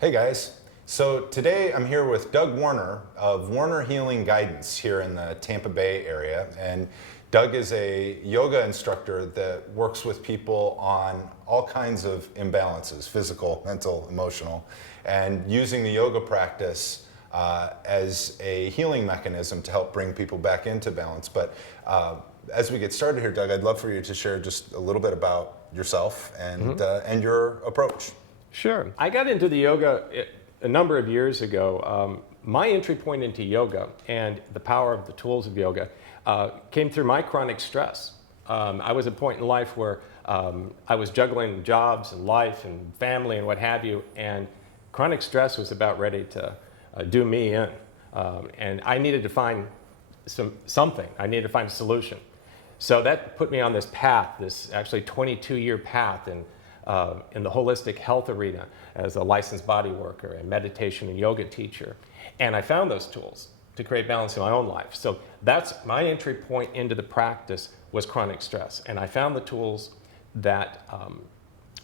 Hey guys. So today I'm here with Doug Warner of Warner Healing Guidance here in the Tampa Bay area. And Doug is a yoga instructor that works with people on all kinds of imbalances, physical, mental, emotional, and using the yoga practice as a healing mechanism to help bring people back into balance. But as we get started here, Doug, I'd love for you to share just a little bit about yourself and your approach. Sure. I got into the yoga a number of years ago. My entry point into yoga and the power of the tools of yoga came through my chronic stress. I was at a point in life where I was juggling jobs and life and family and what have you, and chronic stress was about ready to do me in. And I needed to find something. I needed to find a solution. So that put me on this path, this actually 22-year path in the holistic health arena as a licensed body worker and meditation and yoga teacher. And I found those tools to create balance in my own life. So that's my entry point into the practice was chronic stress. And I found the tools that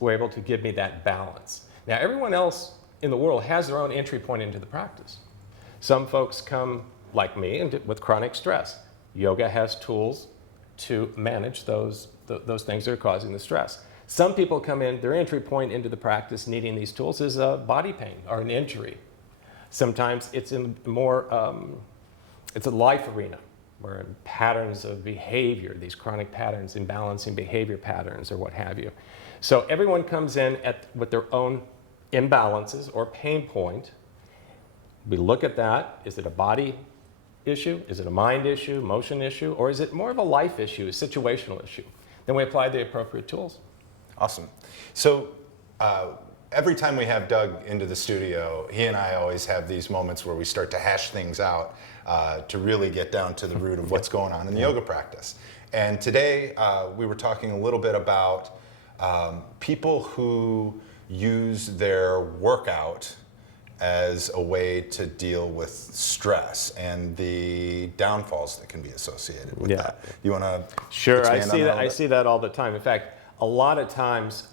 were able to give me that balance. Now, everyone else in the world has their own entry point into the practice. Some folks come like me with chronic stress. Yoga has tools to manage those things that are causing the stress. Some people come in, their entry point into the practice needing these tools is a body pain or an injury. Sometimes it's in it's a life arena where patterns of behavior, these chronic patterns, imbalancing behavior patterns or what have you. So everyone comes in with their own imbalances or pain point. We look at that. Is it a body issue? Is it a mind issue, emotion issue? Or is it more of a life issue, a situational issue? Then we apply the appropriate tools. Awesome. So every time we have Doug into the studio, he and I always have these moments where we start to hash things out to really get down to the root of what's going on in the yoga practice. And today we were talking a little bit about people who use their workout as a way to deal with stress and the downfalls that can be associated with that. You want to Sure, I see that all the time. In fact, a lot of times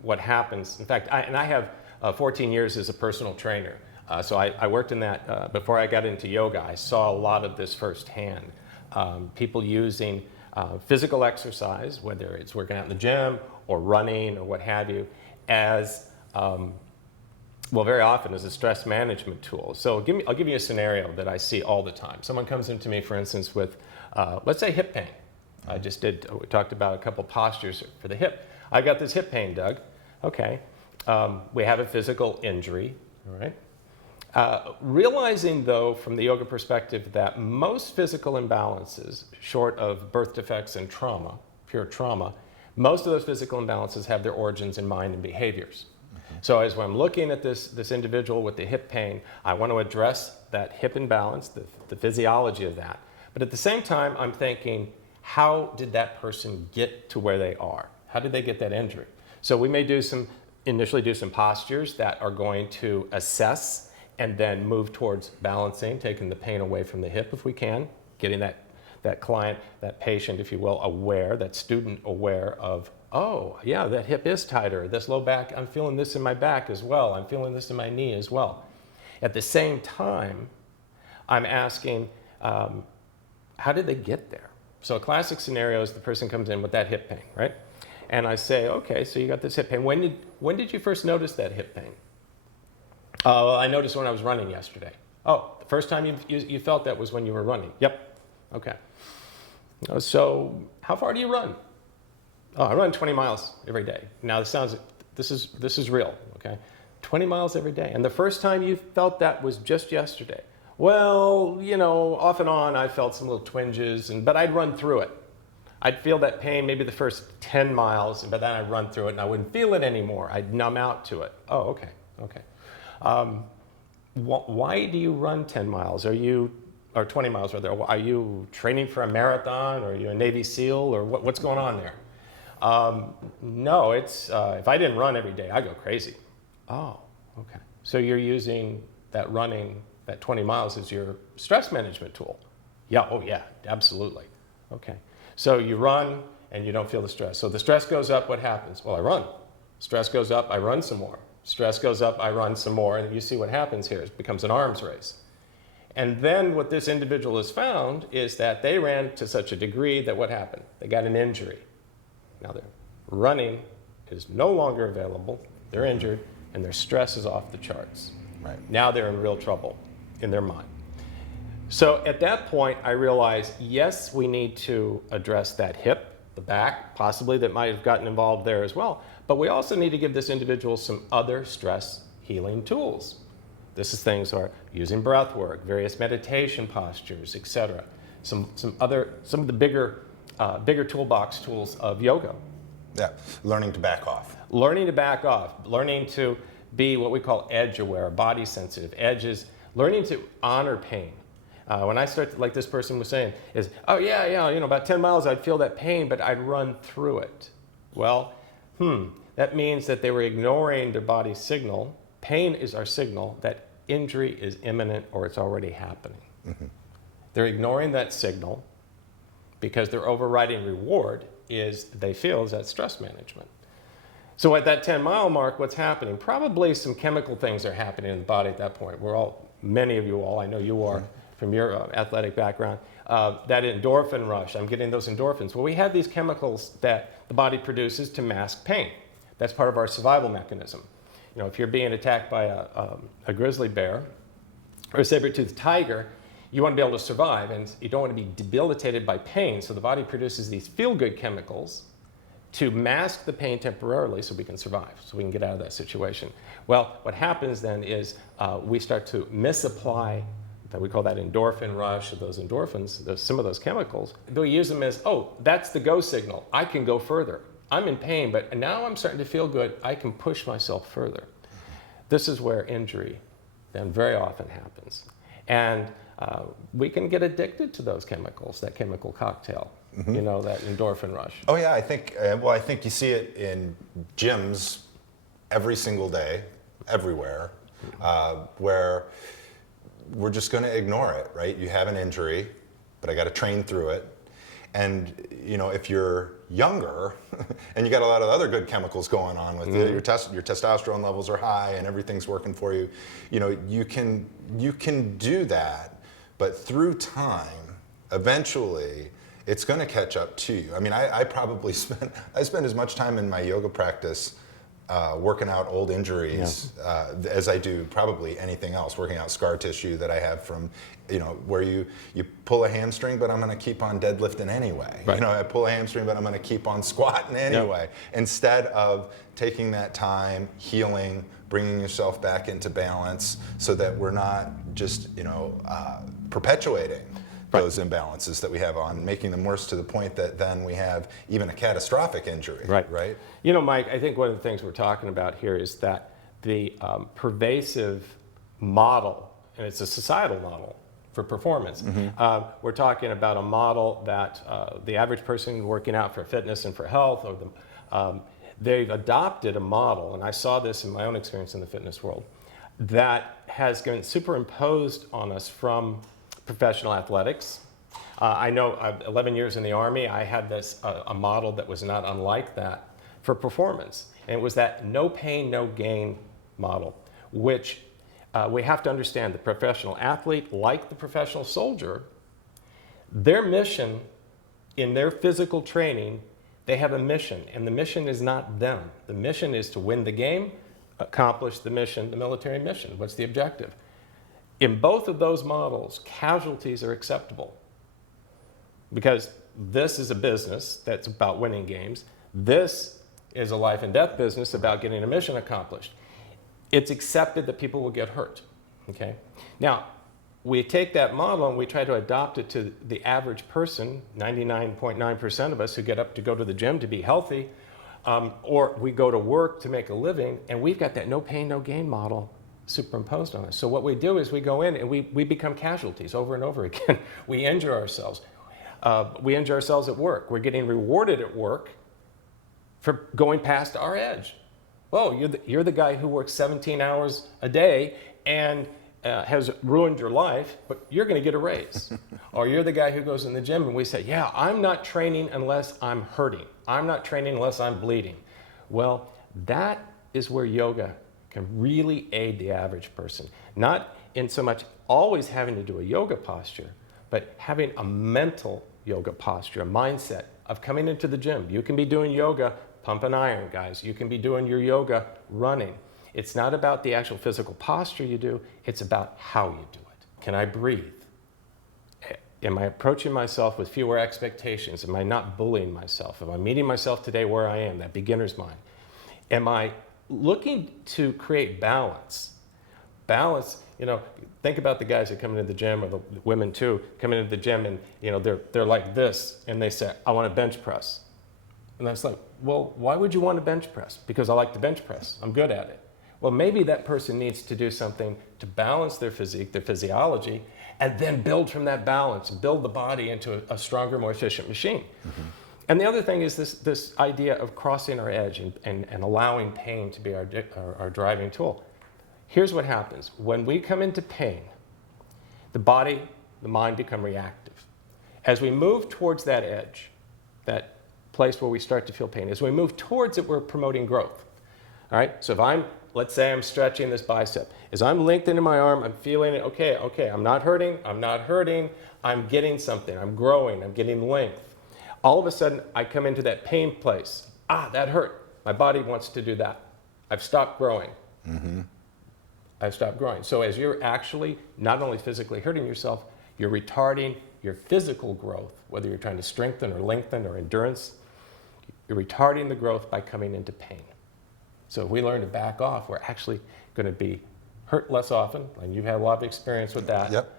what happens, in fact, I have 14 years as a personal trainer. So I worked in that before I got into yoga. I saw a lot of this firsthand. People using physical exercise, whether it's working out in the gym or running or what have you, as well, very often as a stress management tool. So I'll give you a scenario that I see all the time. Someone comes into me, for instance, with, let's say, hip pain. We talked about a couple postures for the hip. I got this hip pain, Doug. Okay. We have a physical injury, all right? Realizing, though, from the yoga perspective, that most physical imbalances, short of birth defects and trauma, pure trauma, most of those physical imbalances have their origins in mind and behaviors. So as when I'm looking at this individual with the hip pain, I want to address that hip imbalance, the physiology of that. But at the same time, I'm thinking, how did that person get to where they are? How did they get that injury? So we may initially do some postures that are going to assess and then move towards balancing, taking the pain away from the hip if we can, getting that client, that patient, if you will, aware, that student aware of, oh, yeah, that hip is tighter. This low back, I'm feeling this in my back as well. I'm feeling this in my knee as well. At the same time, I'm asking, how did they get there? So a classic scenario is the person comes in with that hip pain, right? And I say, okay, so you got this hip pain. When did you first notice that hip pain? Well, I noticed when I was running yesterday. Oh, the first time you felt that was when you were running? Yep. Okay. So how far do you run? Oh, I run 20 miles every day. Now this is real, okay? 20 miles every day. And the first time you felt that was just yesterday. Well, off and on I felt some little twinges, but I'd run through it. I'd feel that pain maybe the first 10 miles, but then I'd run through it and I wouldn't feel it anymore. I'd numb out to it. Oh, okay. Why do you run 10 miles? Or 20 miles rather? Are you training for a marathon? Or are you a Navy SEAL? Or what's going on there? No, it's if I didn't run every day, I'd go crazy. Oh, okay. So you're using that running, that 20 miles as your stress management tool? Yeah, oh yeah, absolutely. Okay. So you run and you don't feel the stress. So the stress goes up, what happens? Well, I run. Stress goes up, I run some more. Stress goes up, I run some more, and you see what happens here. It becomes an arms race. And then what this individual has found is that they ran to such a degree that what happened? They got an injury. Now their running is no longer available, they're injured, and their stress is off the charts. Right. Now they're in real trouble in their mind. So at that point, I realized, yes, we need to address that hip, the back, possibly that might have gotten involved there as well, but we also need to give this individual some other stress healing tools. This is things are using breath work, various meditation postures, etc. Some of the bigger toolbox tools of yoga. Yeah, learning to back off. Learning to back off, learning to be what we call edge aware, body sensitive. Edge is learning to honor pain. When I start, like this person was saying, is, oh yeah, about 10 miles I'd feel that pain, but I'd run through it. Well, that means that they were ignoring their body's signal. Pain is our signal that injury is imminent or it's already happening. Mm-hmm. They're ignoring that signal because their overriding reward is, they feel, is that stress management. So at that 10-mile mark, what's happening? Probably some chemical things are happening in the body at that point. Many of you all, I know you are from your athletic background, that endorphin rush, I'm getting those endorphins. Well, we have these chemicals that the body produces to mask pain. That's part of our survival mechanism. If you're being attacked by a grizzly bear or a saber-toothed tiger, you want to be able to survive, and you don't want to be debilitated by pain, so the body produces these feel-good chemicals to mask the pain temporarily so we can survive, so we can get out of that situation. Well, what happens then is we start to misapply, we call that endorphin rush, those endorphins, some of those chemicals. We use them as, oh, that's the go signal. I can go further. I'm in pain, but now I'm starting to feel good. I can push myself further. This is where injury then very often happens. And we can get addicted to those chemicals, that chemical cocktail, that endorphin rush. Oh yeah, I think you see it in gyms every single day, everywhere, where we're just going to ignore it, right? You have an injury, but I got to train through it. And if you're younger and you got a lot of other good chemicals going on with it, your testosterone levels are high and everything's working for you, you can do that, but through time, eventually, it's going to catch up to you. I mean, I probably spend as much time in my yoga practice working out old injuries as I do probably anything else, working out scar tissue that I have from, where you pull a hamstring, but I'm going to keep on deadlifting anyway. Right. I pull a hamstring, but I'm going to keep on squatting anyway. Instead of taking that time, healing, bringing yourself back into balance so that we're not just, perpetuating those imbalances that we have on, making them worse to the point that then we have even a catastrophic injury. Right. Mike, I think one of the things we're talking about here is that the pervasive model, and it's a societal model for performance. We're talking about a model that the average person working out for fitness and for health, they've adopted a model, and I saw this in my own experience in the fitness world, that has been superimposed on us from professional athletics. I know 11 years in the Army, I had this a model that was not unlike that for performance. And it was that no pain, no gain model, which we have to understand the professional athlete, like the professional soldier, their mission in their physical training, they have a mission, and the mission is not them. The mission is to win the game, accomplish the mission, the military mission. What's the objective? In both of those models, casualties are acceptable because this is a business that's about winning games. This is a life and death business about getting a mission accomplished. It's accepted that people will get hurt, okay? Now, we take that model and we try to adopt it to the average person, 99.9% of us who get up to go to the gym to be healthy, or we go to work to make a living, and we've got that no pain, no gain model superimposed on us. So what we do is we go in and we become casualties over and over again. We injure ourselves. We injure ourselves at work. We're getting rewarded at work for going past our edge. Well, you're the guy who works 17 hours a day and has ruined your life, but you're going to get a raise. Or you're the guy who goes in the gym and we say, yeah, I'm not training unless I'm hurting. I'm not training unless I'm bleeding. Well, that is where yoga can really aid the average person. Not in so much always having to do a yoga posture, but having a mental yoga posture, a mindset of coming into the gym. You can be doing yoga, pumping iron, guys. You can be doing your yoga running. It's not about the actual physical posture you do, it's about how you do it. Can I breathe? Am I approaching myself with fewer expectations? Am I not bullying myself? Am I meeting myself today where I am, that beginner's mind? Am I looking to create balance? Balance, think about the guys that come into the gym, or the women too, come into the gym and they're like this, and they say, I want to bench press. And that's like, well, why would you want to bench press? Because I like to bench press. I'm good at it. Well, maybe that person needs to do something to balance their physique, their physiology, and then build from that balance, build the body into a stronger, more efficient machine. Mm-hmm. And the other thing is this idea of crossing our edge and allowing pain to be our driving tool. Here's what happens. When we come into pain, the body, the mind become reactive. As we move towards that edge, that place where we start to feel pain, as we move towards it, we're promoting growth. All right? So let's say I'm stretching this bicep. As I'm lengthening my arm, I'm feeling it. Okay, I'm not hurting, I'm getting something, I'm growing, I'm getting length. All of a sudden, I come into that pain place. That hurt. My body wants to do that. I've stopped growing. Mm-hmm. I've stopped growing. So as you're actually not only physically hurting yourself, you're retarding your physical growth, whether you're trying to strengthen or lengthen or endurance, you're retarding the growth by coming into pain. So if we learn to back off, we're actually going to be hurt less often, and you've had a lot of experience with that. Yep.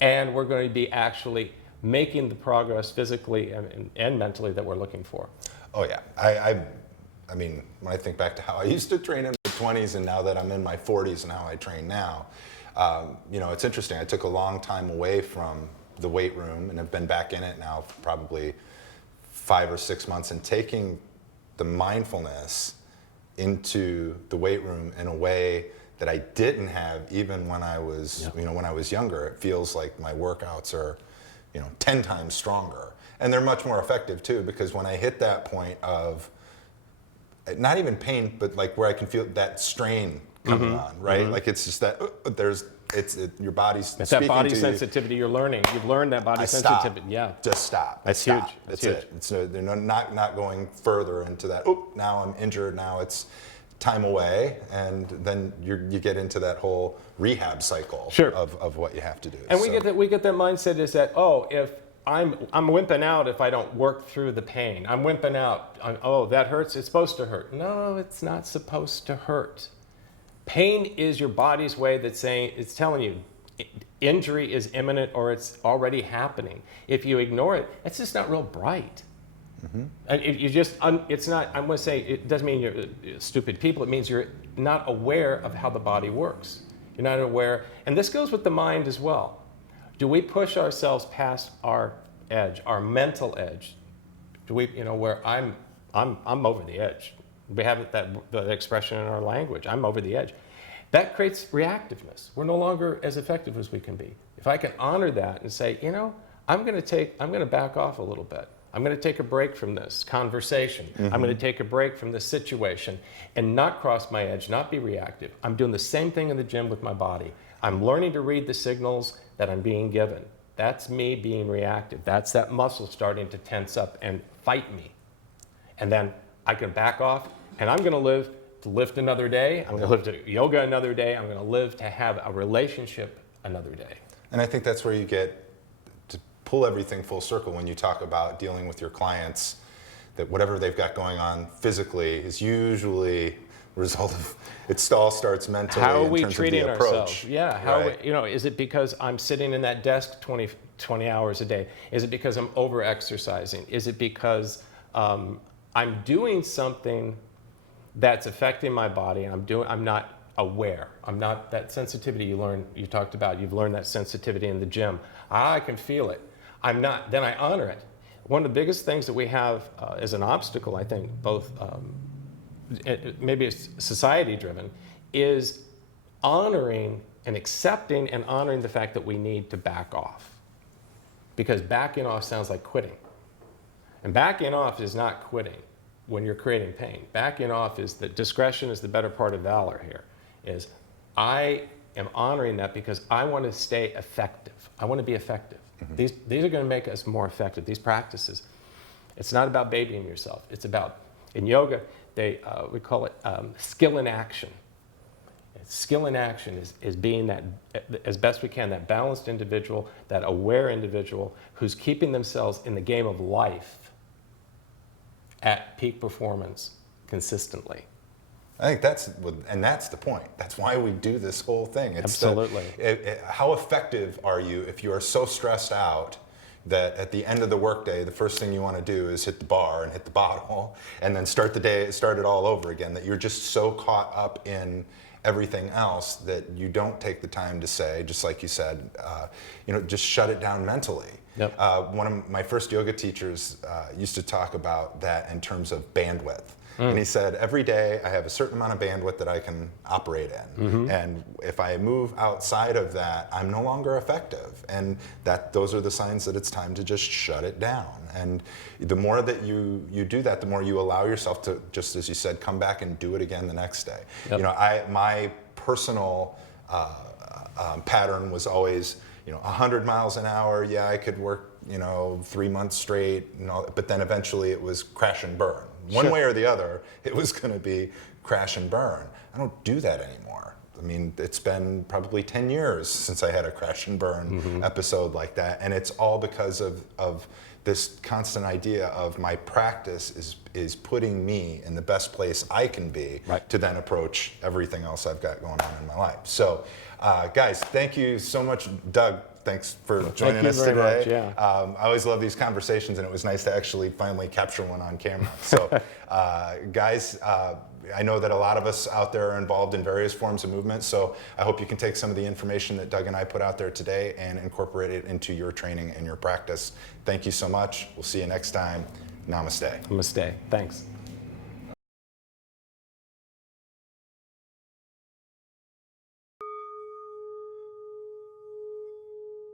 And we're going to be actually making the progress physically and mentally that we're looking for. Oh yeah, I mean, when I think back to how I used to train in my 20s and now that I'm in my 40s and how I train now, it's interesting. I took a long time away from the weight room and have been back in it now for probably 5 or 6 months, and taking the mindfulness into the weight room in a way that I didn't have even when I was, when I was younger. It feels like my workouts are, 10 times stronger. And they're much more effective too, because when I hit that point of not even pain, but like where I can feel that strain coming on, right? Mm-hmm. Like it's just that your body's it's speaking that body to sensitivity you're learning. You've learned that body sensitivity. Yeah. Just stop. That's stop. huge. That's it. So they're not going further into that. Now I'm injured. Now it's time away, and then you get into that whole rehab cycle of what you have to do. And we get that mindset is that, if I'm wimping out if I don't work through the pain. I'm wimping out. That hurts. It's supposed to hurt. No, it's not supposed to hurt. Pain is your body's way it's telling you injury is imminent or it's already happening. If you ignore it, it's just not real bright. Mm-hmm. And if you just, it's not, I'm going to say, it doesn't mean you're stupid people. It means you're not aware of how the body works. You're not aware, and this goes with the mind as well. Do we push ourselves past our edge, our mental edge? Do we, where I'm over the edge. We have that expression in our language. I'm over the edge. That creates reactiveness. We're no longer as effective as we can be. If I can honor that and say, I'm going to back off a little bit. I'm going to take a break from this conversation. Mm-hmm. I'm going to take a break from this situation and not cross my edge, not be reactive. I'm doing the same thing in the gym with my body. I'm learning to read the signals that I'm being given. That's me being reactive. That's that muscle starting to tense up and fight me. And then I can back off, and I'm going to live to lift another day. I'm going to live to yoga another day. I'm going to live to have a relationship another day. And I think that's where you get to pull everything full circle when you talk about dealing with your clients, that whatever they've got going on physically is usually a result of, it all starts mentally. How are we in terms treating of the approach. ourselves? Yeah, how right. are we, is it because I'm sitting in that desk 20 hours a day? Is it because I'm over-exercising? Is it because I'm doing something that's affecting my body and I'm not aware? I'm not, that sensitivity you talked about, you've learned that sensitivity in the gym. I can feel it. I'm not, then I honor it. One of the biggest things that we have as an obstacle, I think, both maybe it's society driven, is honoring and accepting and honoring the fact that we need to back off. Because backing off sounds like quitting. And backing off is not quitting when you're creating pain. Backing off is that discretion is the better part of valor here. is I am honoring that because I want to stay effective. I want to be effective. These are going to make us more effective, these practices. It's not about babying yourself. It's about, in yoga, we call it skill in action. Skill in action is being that, as best we can, that balanced individual, that aware individual who's keeping themselves in the game of life at peak performance consistently. I think that's the point. That's why we do this whole thing. It's Absolutely. How effective are you if you are so stressed out that at the end of the workday, the first thing you want to do is hit the bar and hit the bottle and then start it all over again, that you're just so caught up in everything else that you don't take the time to say, just like you said, just shut it down mentally. Yep. One of my first yoga teachers used to talk about that in terms of bandwidth. And he said, every day I have a certain amount of bandwidth that I can operate in. And if I move outside of that, I'm no longer effective. And those are the signs that it's time to just shut it down. And the more that you do that, the more you allow yourself to, just as you said, come back and do it again the next day. Yep. My personal pattern was always, 100 miles an hour. Yeah, I could work, 3 months straight, but then eventually it was crash and burn. One way or the other, it was going to be crash and burn. I don't do that anymore. I mean, it's been probably 10 years since I had a crash and burn episode like that, and it's all because of this constant idea of my practice is putting me in the best place I can be to then approach everything else I've got going on in my life. So, guys, thank you so much, Doug. Thanks for joining us today. Much, I always love these conversations, and it was nice to actually finally capture one on camera. So, guys, I know that a lot of us out there are involved in various forms of movement, so I hope you can take some of the information that Doug and I put out there today and incorporate it into your training and your practice. Thank you so much. We'll see you next time. Namaste. Namaste. Thanks.